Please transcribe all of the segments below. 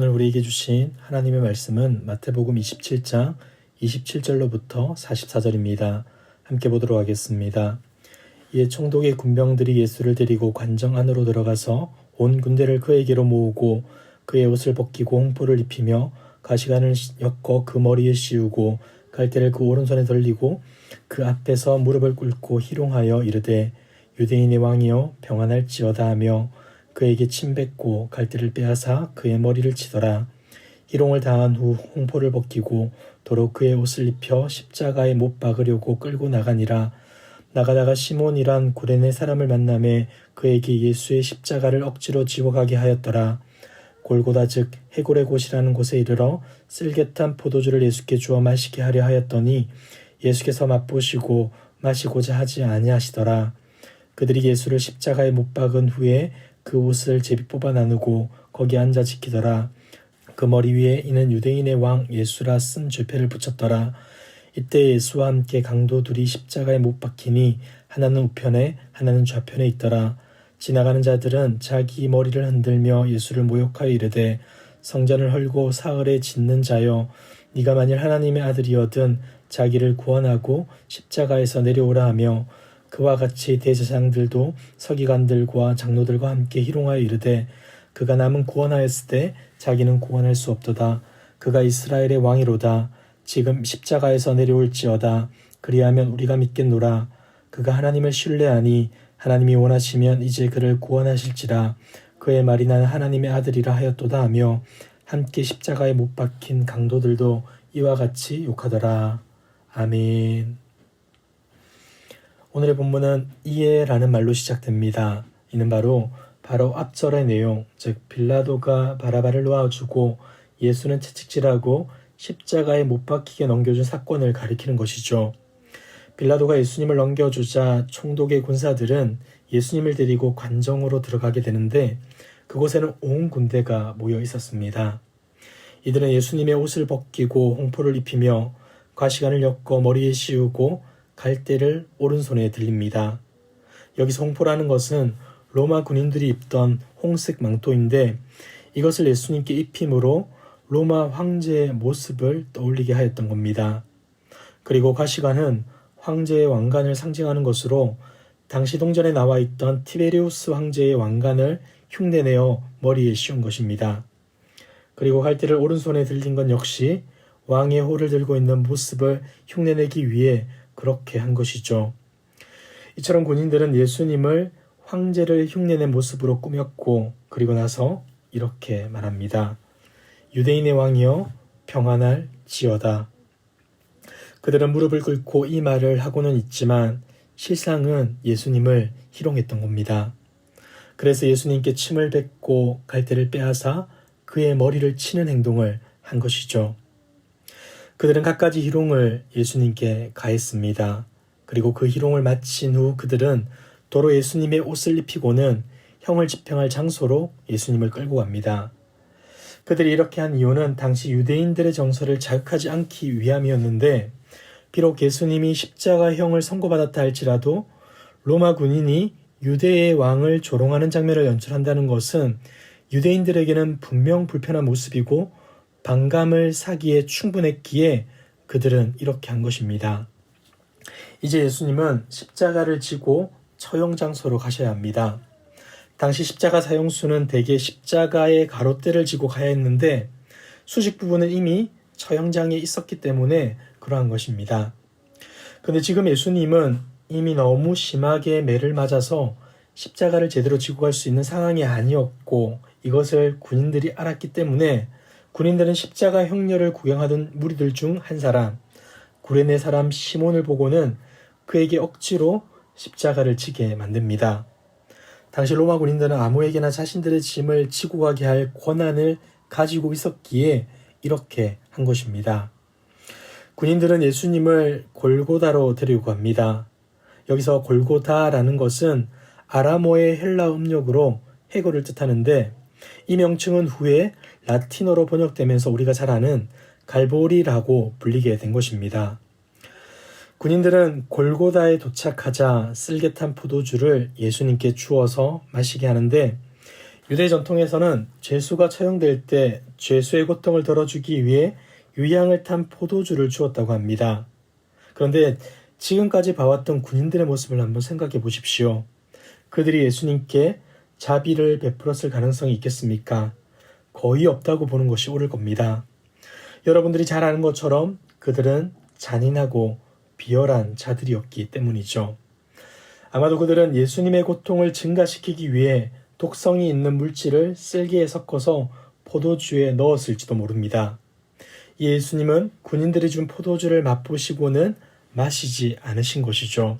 오늘 우리에게 주신 하나님의 말씀은 마태복음 27장 27절로부터 44절입니다. 함께 보도록 하겠습니다. 이에 총독의 군병들이 예수를 데리고 관정 안으로 들어가서 온 군대를 그에게로 모으고 그의 옷을 벗기고 홍포를 입히며 가시관을 엮어 그 머리에 씌우고 갈대를 그 오른손에 들리고 그 앞에서 무릎을 꿇고 희롱하여 이르되 유대인의 왕이여 평안할지어다 하며 그에게 침뱉고 갈대를 빼앗아 그의 머리를 치더라. 희롱을 당한 후 홍포를 벗기고 도로 그의 옷을 입혀 십자가에 못 박으려고 끌고 나가니라. 나가다가 시몬이란 구레네 사람을 만나매 그에게 예수의 십자가를 억지로 지고 가게 하였더라. 골고다 즉 해골의 곳이라는 곳에 이르러 쓸개탄 포도주를 예수께 주어 마시게 하려 하였더니 예수께서 맛보시고 마시고자 하지 아니하시더라. 그들이 예수를 십자가에 못 박은 후에 그 옷을 제비 뽑아 나누고 거기 앉아 지키더라. 그 머리 위에 이는 유대인의 왕 예수라 쓴 줄패를 붙였더라. 이때 예수와 함께 강도 둘이 십자가에 못 박히니 하나는 우편에 하나는 좌편에 있더라. 지나가는 자들은 자기 머리를 흔들며 예수를 모욕하여 이르되 성전을 헐고 사흘에 짓는 자여 네가 만일 하나님의 아들이어든 자기를 구원하고 십자가에서 내려오라 하며 그와 같이 대제사장들도 서기관들과 장로들과 함께 희롱하여 이르되 그가 남은 구원하였을 때 자기는 구원할 수 없도다. 그가 이스라엘의 왕이로다. 지금 십자가에서 내려올지어다. 그리하면 우리가 믿겠노라. 그가 하나님을 신뢰하니 하나님이 원하시면 이제 그를 구원하실지라. 그의 말이 나는 하나님의 아들이라 하였도다 하며 함께 십자가에 못 박힌 강도들도 이와 같이 욕하더라. 아멘. 오늘의 본문은 이에라는 말로 시작됩니다. 이는 바로 앞절의 내용, 즉 빌라도가 바라바를 놓아주고 예수는 채찍질하고 십자가에 못 박히게 넘겨준 사건을 가리키는 것이죠. 빌라도가 예수님을 넘겨주자 총독의 군사들은 예수님을 데리고 관정으로 들어가게 되는데 그곳에는 온 군대가 모여 있었습니다. 이들은 예수님의 옷을 벗기고 홍포를 입히며 가시관을 엮어 머리에 씌우고 갈대를 오른손에 들립니다. 여기서 홍포라는 것은 로마 군인들이 입던 홍색 망토인데 이것을 예수님께 입힘으로 로마 황제의 모습을 떠올리게 하였던 겁니다. 그리고 가시관은 황제의 왕관을 상징하는 것으로 당시 동전에 나와 있던 티베리우스 황제의 왕관을 흉내내어 머리에 씌운 것입니다. 그리고 갈대를 오른손에 들린 건 역시 왕의 호를 들고 있는 모습을 흉내내기 위해 그렇게 한 것이죠. 이처럼 군인들은 예수님을 황제를 흉내낸 모습으로 꾸몄고 그리고 나서 이렇게 말합니다. 유대인의 왕이여 평안할지어다. 그들은 무릎을 꿇고 이 말을 하고는 있지만 실상은 예수님을 희롱했던 겁니다. 그래서 예수님께 침을 뱉고 갈대를 빼앗아 그의 머리를 치는 행동을 한 것이죠. 그들은 갖가지 희롱을 예수님께 가했습니다. 그리고 그 희롱을 마친 후 그들은 도로 예수님의 옷을 입히고는 형을 집행할 장소로 예수님을 끌고 갑니다. 그들이 이렇게 한 이유는 당시 유대인들의 정서를 자극하지 않기 위함이었는데 비록 예수님이 십자가형을 선고받았다 할지라도 로마 군인이 유대의 왕을 조롱하는 장면을 연출한다는 것은 유대인들에게는 분명 불편한 모습이고 반감을 사기에 충분했기에 그들은 이렇게 한 것입니다. 이제 예수님은 십자가를 지고 처형 장소로 가셔야 합니다. 당시 십자가 사형수는 대개 십자가의 가롯대를 지고 가야 했는데 수직 부분은 이미 처형장에 있었기 때문에 그러한 것입니다. 그런데 지금 예수님은 이미 너무 심하게 매를 맞아서 십자가를 제대로 지고 갈 수 있는 상황이 아니었고 이것을 군인들이 알았기 때문에 군인들은 십자가 형렬을 구경하던 무리들 중 한 사람, 구레네 사람 시몬을 보고는 그에게 억지로 십자가를 지게 만듭니다. 당시 로마 군인들은 아무에게나 자신들의 짐을 지고 가게 할 권한을 가지고 있었기에 이렇게 한 것입니다. 군인들은 예수님을 골고다로 데리고 갑니다. 여기서 골고다라는 것은 아람어의 헬라 음력으로 해골을 뜻하는데 이 명칭은 후에 라틴어로 번역되면서 우리가 잘 아는 갈보리라고 불리게 된 것입니다. 군인들은 골고다에 도착하자 쓸개탄 포도주를 예수님께 주어서 마시게 하는데 유대 전통에서는 죄수가 처형될 때 죄수의 고통을 덜어주기 위해 유향을 탄 포도주를 주었다고 합니다. 그런데 지금까지 봐왔던 군인들의 모습을 한번 생각해 보십시오. 그들이 예수님께 자비를 베풀었을 가능성이 있겠습니까? 거의 없다고 보는 것이 옳을 겁니다. 여러분들이 잘 아는 것처럼 그들은 잔인하고 비열한 자들이었기 때문이죠. 아마도 그들은 예수님의 고통을 증가시키기 위해 독성이 있는 물질을 쓸개에 섞어서 포도주에 넣었을지도 모릅니다. 예수님은 군인들이 준 포도주를 맛보시고는 마시지 않으신 것이죠.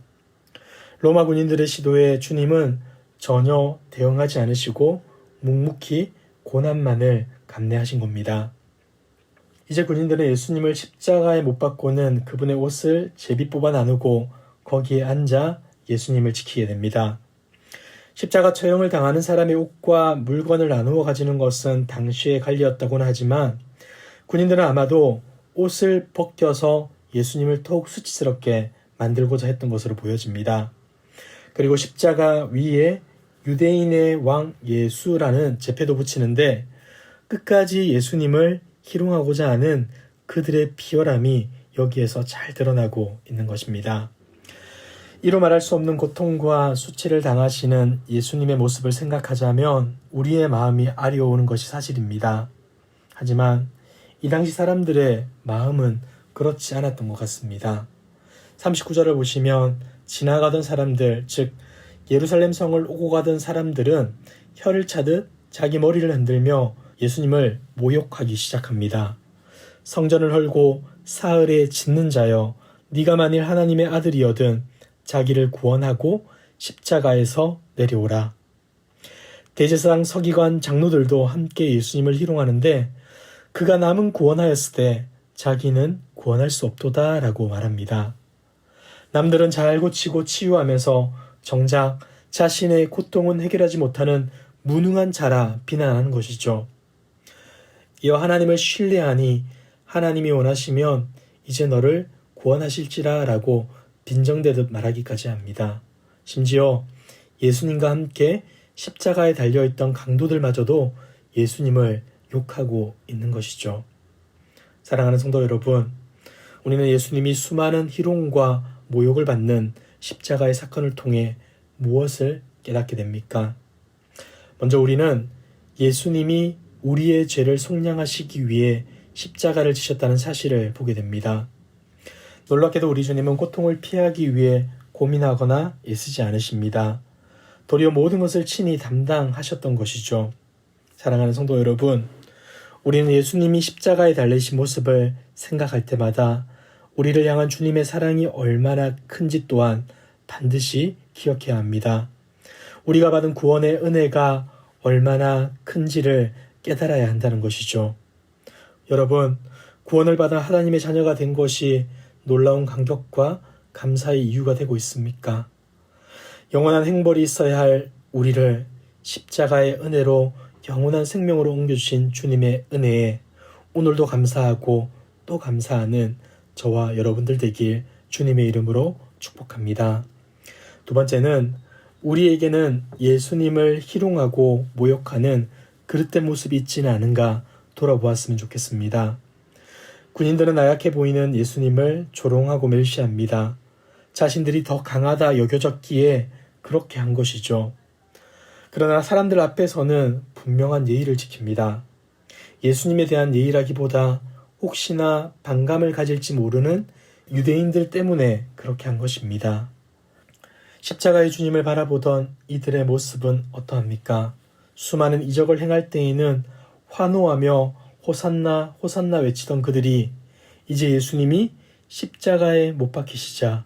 로마 군인들의 시도에 주님은 전혀 대응하지 않으시고 묵묵히 고난만을 감내하신 겁니다. 이제 군인들은 예수님을 십자가에 못 박고는 그분의 옷을 제비 뽑아 나누고 거기에 앉아 예수님을 지키게 됩니다. 십자가 처형을 당하는 사람의 옷과 물건을 나누어 가지는 것은 당시의 관리였다고는 하지만 군인들은 아마도 옷을 벗겨서 예수님을 더욱 수치스럽게 만들고자 했던 것으로 보여집니다. 그리고 십자가 위에 유대인의 왕 예수라는 제패도 붙이는데 끝까지 예수님을 희롱하고자 하는 그들의 비열함이 여기에서 잘 드러나고 있는 것입니다. 이로 말할 수 없는 고통과 수치를 당하시는 예수님의 모습을 생각하자면 우리의 마음이 아려오는 것이 사실입니다. 하지만 이 당시 사람들의 마음은 그렇지 않았던 것 같습니다. 39절을 보시면 지나가던 사람들, 즉 예루살렘 성을 오고 가던 사람들은 혀를 차듯 자기 머리를 흔들며 예수님을 모욕하기 시작합니다. 성전을 헐고 사흘에 짓는 자여, 네가 만일 하나님의 아들이여든 자기를 구원하고 십자가에서 내려오라. 대제사장 서기관 장로들도 함께 예수님을 희롱하는데 그가 남은 구원하였을 때 자기는 구원할 수 없도다 라고 말합니다. 남들은 잘 고치고 치유하면서 정작 자신의 고통은 해결하지 못하는 무능한 자라 비난하는 것이죠. 이어 하나님을 신뢰하니 하나님이 원하시면 이제 너를 구원하실지라 라고 빈정대듯 말하기까지 합니다. 심지어 예수님과 함께 십자가에 달려있던 강도들마저도 예수님을 욕하고 있는 것이죠. 사랑하는 성도 여러분, 우리는 예수님이 수많은 희롱과 모욕을 받는 십자가의 사건을 통해 무엇을 깨닫게 됩니까? 먼저 우리는 예수님이 우리의 죄를 속량하시기 위해 십자가를 지셨다는 사실을 보게 됩니다. 놀랍게도 우리 주님은 고통을 피하기 위해 고민하거나 애쓰지 않으십니다. 도리어 모든 것을 친히 담당하셨던 것이죠. 사랑하는 성도 여러분, 우리는 예수님이 십자가에 달리신 모습을 생각할 때마다 우리를 향한 주님의 사랑이 얼마나 큰지 또한 반드시 기억해야 합니다. 우리가 받은 구원의 은혜가 얼마나 큰지를 깨달아야 한다는 것이죠. 여러분, 구원을 받아 하나님의 자녀가 된 것이 놀라운 감격과 감사의 이유가 되고 있습니까? 영원한 행벌이 있어야 할 우리를 십자가의 은혜로 영원한 생명으로 옮겨주신 주님의 은혜에 오늘도 감사하고 또 감사하는 저와 여러분들 되길 주님의 이름으로 축복합니다. 두 번째는 우리에게는 예수님을 희롱하고 모욕하는 그릇된 모습이 있지는 않은가 돌아보았으면 좋겠습니다. 군인들은 나약해 보이는 예수님을 조롱하고 멸시합니다. 자신들이 더 강하다 여겨졌기에 그렇게 한 것이죠. 그러나 사람들 앞에서는 분명한 예의를 지킵니다. 예수님에 대한 예의라기보다 혹시나 반감을 가질지 모르는 유대인들 때문에 그렇게 한 것입니다. 십자가의 주님을 바라보던 이들의 모습은 어떠합니까? 수많은 이적을 행할 때에는 환호하며 호산나 호산나 외치던 그들이 이제 예수님이 십자가에 못 박히시자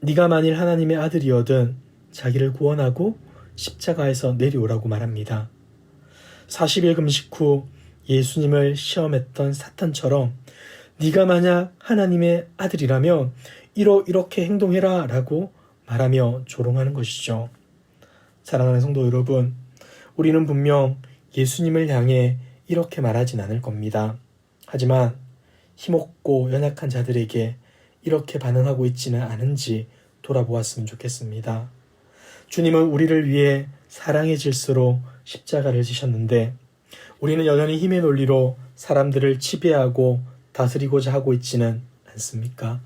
네가 만일 하나님의 아들이여든 자기를 구원하고 십자가에서 내려오라고 말합니다. 40일 금식 후 예수님을 시험했던 사탄처럼 네가 만약 하나님의 아들이라면 이렇게 행동해라 라고 말하며 조롱하는 것이죠. 사랑하는 성도 여러분, 우리는 분명 예수님을 향해 이렇게 말하진 않을 겁니다. 하지만 힘없고 연약한 자들에게 이렇게 반응하고 있지는 않은지 돌아보았으면 좋겠습니다. 주님은 우리를 위해 사랑의 질서로 십자가를 지셨는데 우리는 여전히 힘의 논리로 사람들을 지배하고 다스리고자 하고 있지는 않습니까?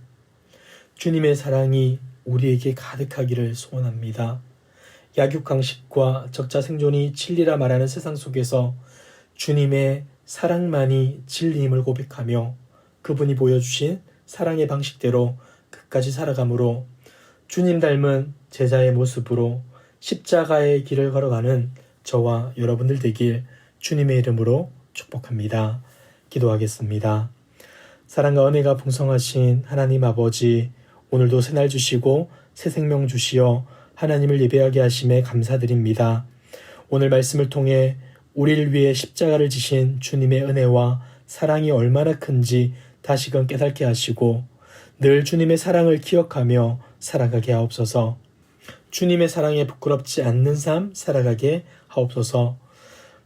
주님의 사랑이 우리에게 가득하기를 소원합니다. 약육강식과 적자 생존이 진리라 말하는 세상 속에서 주님의 사랑만이 진리임을 고백하며 그분이 보여주신 사랑의 방식대로 끝까지 살아가므로 주님 닮은 제자의 모습으로 십자가의 길을 걸어가는 저와 여러분들 되길 주님의 이름으로 축복합니다. 기도하겠습니다. 사랑과 은혜가 풍성하신 하나님 아버지, 오늘도 새날 주시고 새 생명 주시어 하나님을 예배하게 하심에 감사드립니다. 오늘 말씀을 통해 우리를 위해 십자가를 지신 주님의 은혜와 사랑이 얼마나 큰지 다시금 깨닫게 하시고 늘 주님의 사랑을 기억하며 살아가게 하옵소서. 주님의 사랑에 부끄럽지 않는 삶 살아가게 하옵소서.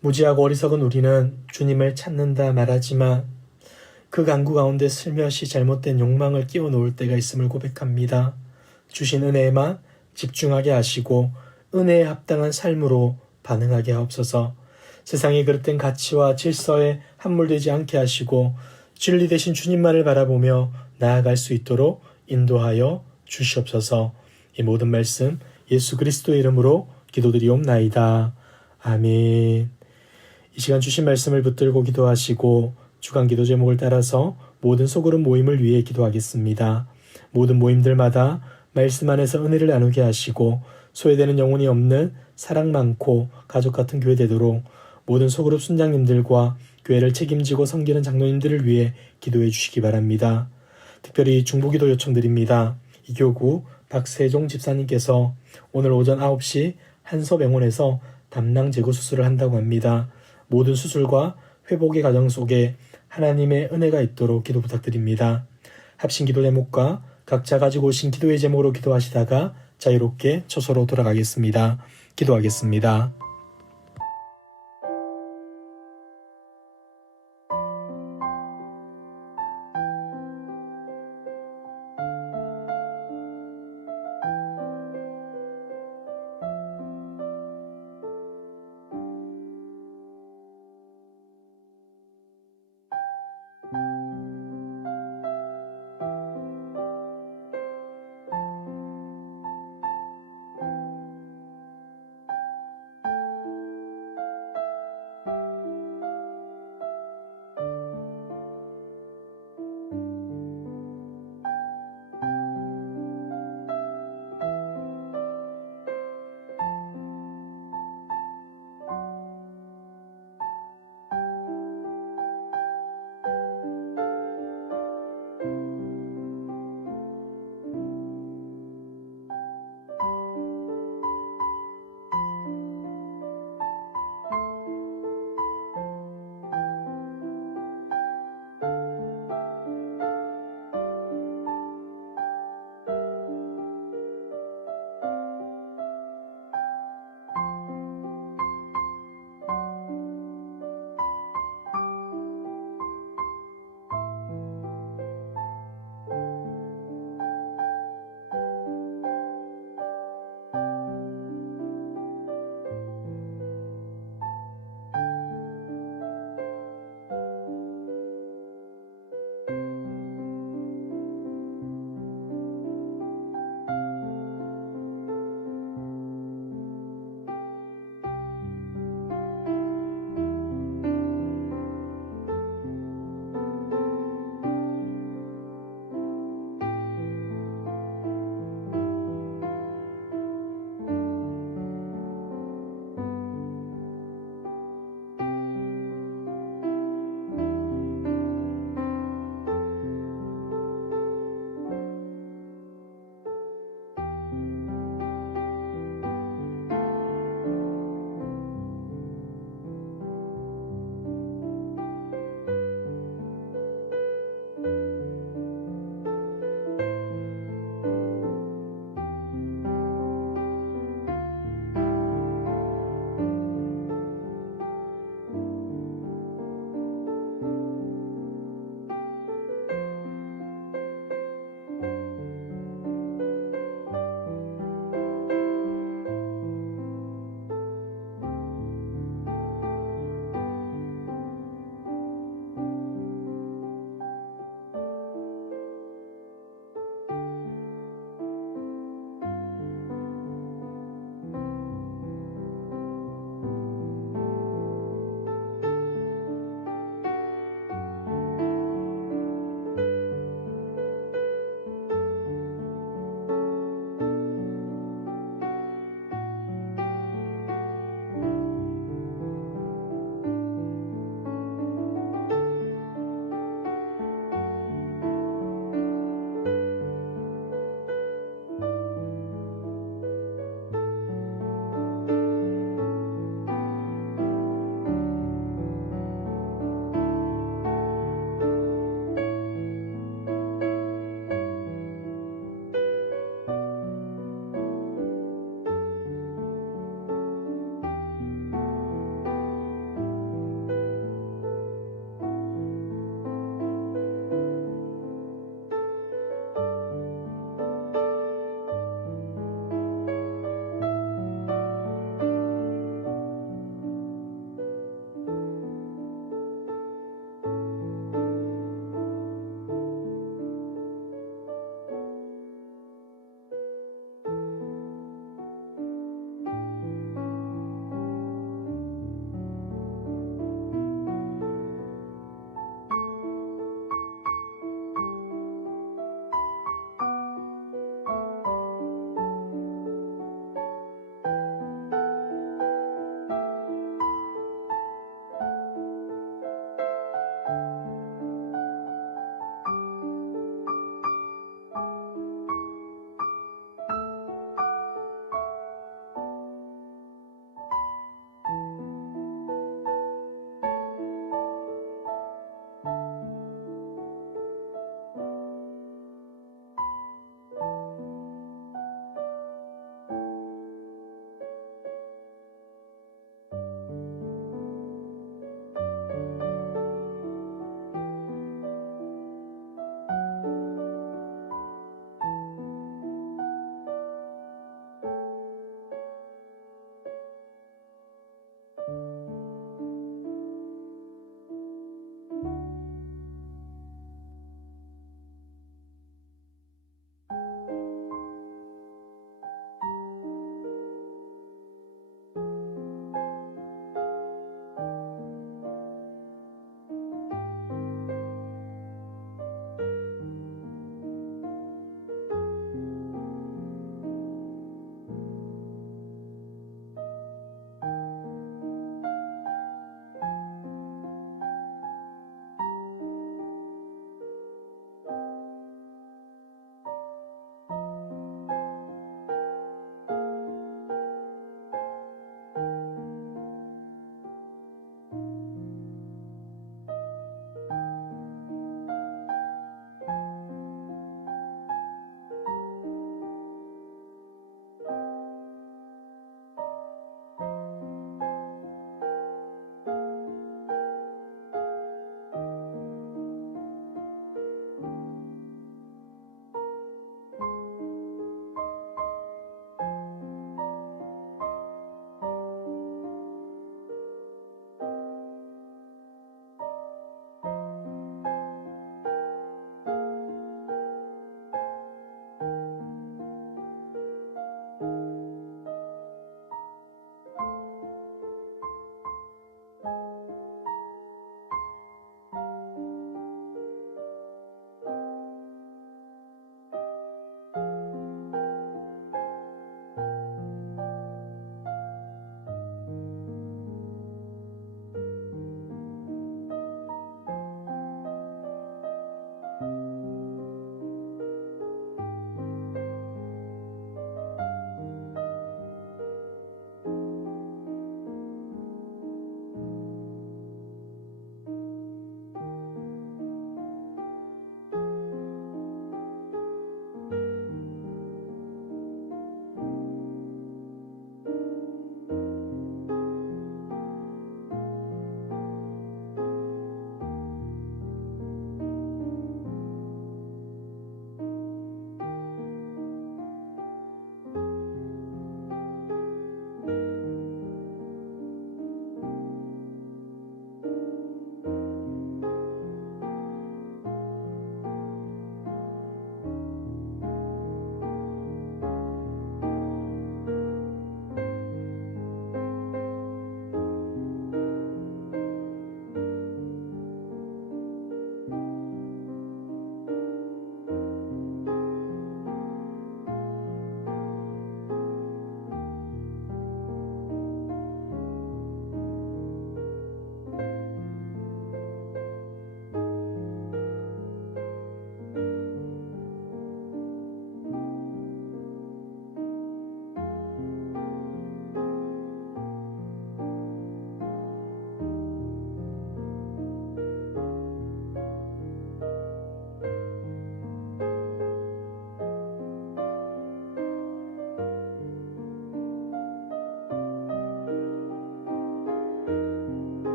무지하고 어리석은 우리는 주님을 찾는다 말하지만 그 강구 가운데 슬며시 잘못된 욕망을 끼워 놓을 때가 있음을 고백합니다. 주신 은혜에만 집중하게 하시고 은혜에 합당한 삶으로 반응하게 하옵소서. 세상의 그릇된 가치와 질서에 함몰되지 않게 하시고 진리 되신 주님만을 바라보며 나아갈 수 있도록 인도하여 주시옵소서. 이 모든 말씀 예수 그리스도의 이름으로 기도드리옵나이다. 아멘. 이 시간 주신 말씀을 붙들고 기도하시고 주간 기도 제목을 따라서 모든 소그룹 모임을 위해 기도하겠습니다. 모든 모임들마다 말씀 안에서 은혜를 나누게 하시고 소외되는 영혼이 없는 사랑 많고 가족 같은 교회 되도록 모든 소그룹 순장님들과 교회를 책임지고 섬기는 장로님들을 위해 기도해 주시기 바랍니다. 특별히 중보기도 요청드립니다. 이교구 박세종 집사님께서 오늘 오전 9시 한서병원에서 담낭 제거 수술을 한다고 합니다. 모든 수술과 회복의 과정 속에 하나님의 은혜가 있도록 기도 부탁드립니다. 합신 기도 제목과 각자 가지고 오신 기도의 제목으로 기도하시다가 자유롭게 처소로 돌아가겠습니다. 기도하겠습니다.